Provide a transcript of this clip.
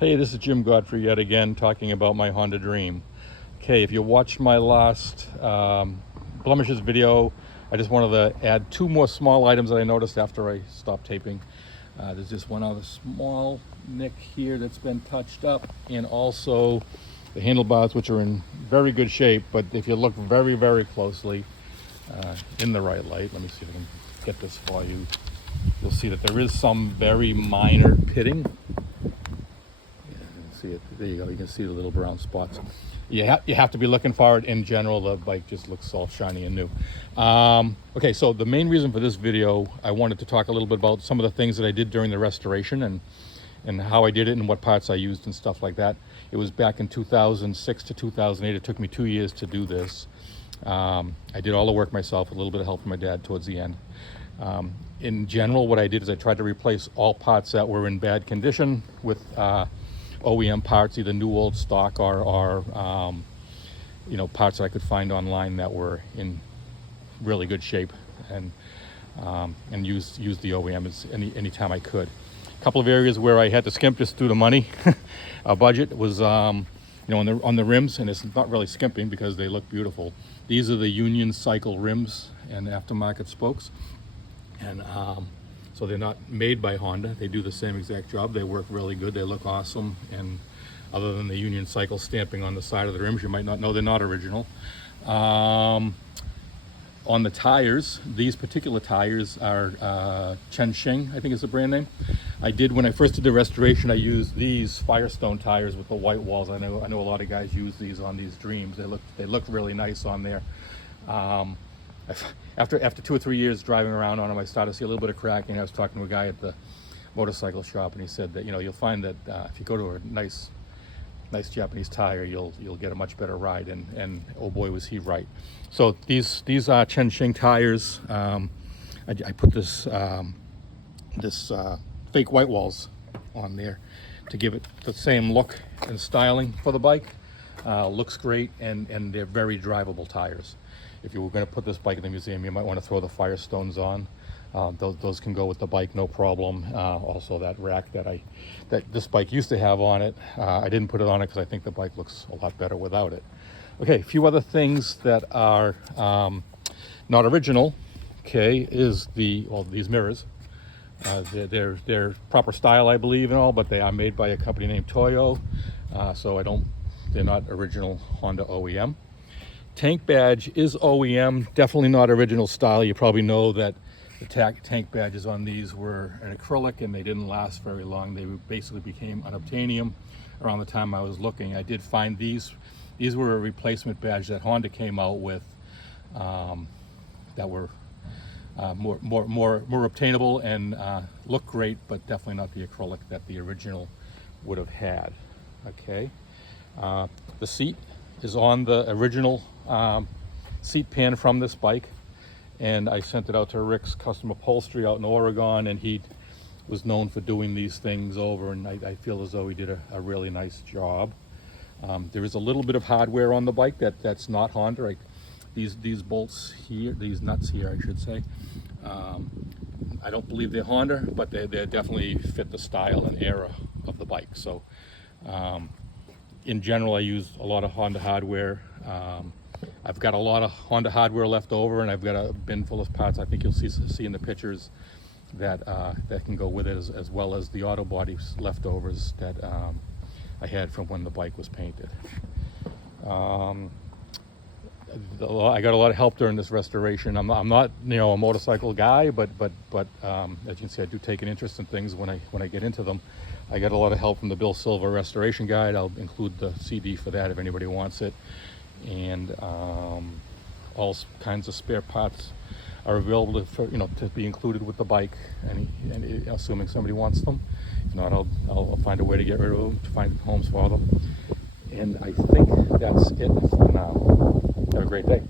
Hey, this is Jim Godfrey yet again talking about my Honda Dream. Okay, if you watched my last blemishes video, I just wanted to add two more small items that I noticed after I stopped taping. There's just one other small nick here that's been touched up, and also the handlebars, which are in very good shape, but if you look very, very closely in the right light, let me see if I can get this for you, you'll see that there is some very minor pitting. See it, there you go, you can see the little brown spots. You have to be looking for it. In general, the bike just looks all shiny and new. Okay, so the main reason for this video, I wanted to talk a little bit about some of the things that I did during the restoration and how I did it and what parts I used and stuff like that. It was back in 2006 to 2008. It took me 2 years to do this. I did all the work myself, a little bit of help from my dad towards the end. In general, what I did is I tried to replace all parts that were in bad condition with OEM parts, either new old stock or parts that I could find online that were in really good shape, and use the OEM anytime I could. A couple of areas where I had to skimp just due to money budget was on the rims, and it's not really skimping because they look beautiful. These are the Union Cycle rims and aftermarket spokes, and so they're not made by Honda. They do the same exact job. They work really good. They look awesome. And other than the Union Cycle stamping on the side of the rims, you might not know they're not original. On the tires, these particular tires are Chengsheng, I think is the brand name. When I first did the restoration, I used these Firestone tires with the white walls. I know a lot of guys use these on these Dreams. They look really nice on there. After 2 or 3 years driving around on them, I started to see a little bit of cracking. I was talking to a guy at the motorcycle shop, and he said that you'll find that if you go to a nice Japanese tire, you'll get a much better ride. And oh boy, was he right. So these are Chengsheng tires. I put this fake white walls on there to give it the same look and styling for the bike. Looks great, and they're very drivable tires. If you were going to put this bike in the museum, you might want to throw the Firestones on. Those can go with the bike, no problem. Also, that rack that this bike used to have on it, I didn't put it on it because I think the bike looks a lot better without it. Okay, a few other things that are not original. Okay, is these mirrors. They're proper style, I believe, and all, but they are made by a company named Toyo. So they're not original Honda OEM. Tank badge is OEM, definitely not original style. You probably know that the tank badges on these were an acrylic and they didn't last very long. They basically became unobtainium around the time I was looking. I did find these were a replacement badge that Honda came out with that were more obtainable and look great, but definitely not the acrylic that the original would have had. Okay, the seat is on the original seat pan from this bike, and I sent it out to Rick's Custom Upholstery out in Oregon, and he was known for doing these things over, and I feel as though he did a really nice job. There is a little bit of hardware on the bike that's not Honda. These bolts here, these nuts here, I should say, I don't believe they're Honda, but they definitely fit the style and era of the bike. So in general, I use a lot of Honda hardware. I've got a lot of Honda hardware left over, and I've got a bin full of parts. I think you'll see in the pictures that can go with it, as well as the auto bodies leftovers that I had from when the bike was painted. I got a lot of help during this restoration. I'm not a motorcycle guy, but as you can see, I do take an interest in things when I get into them. I got a lot of help from the Bill Silver Restoration Guide. I'll include the CD for that if anybody wants it. And all kinds of spare parts are available to be included with the bike, and assuming somebody wants them. If not, I'll find a way to get rid of them, to find homes for them. And I think that's it for now. Have a great day.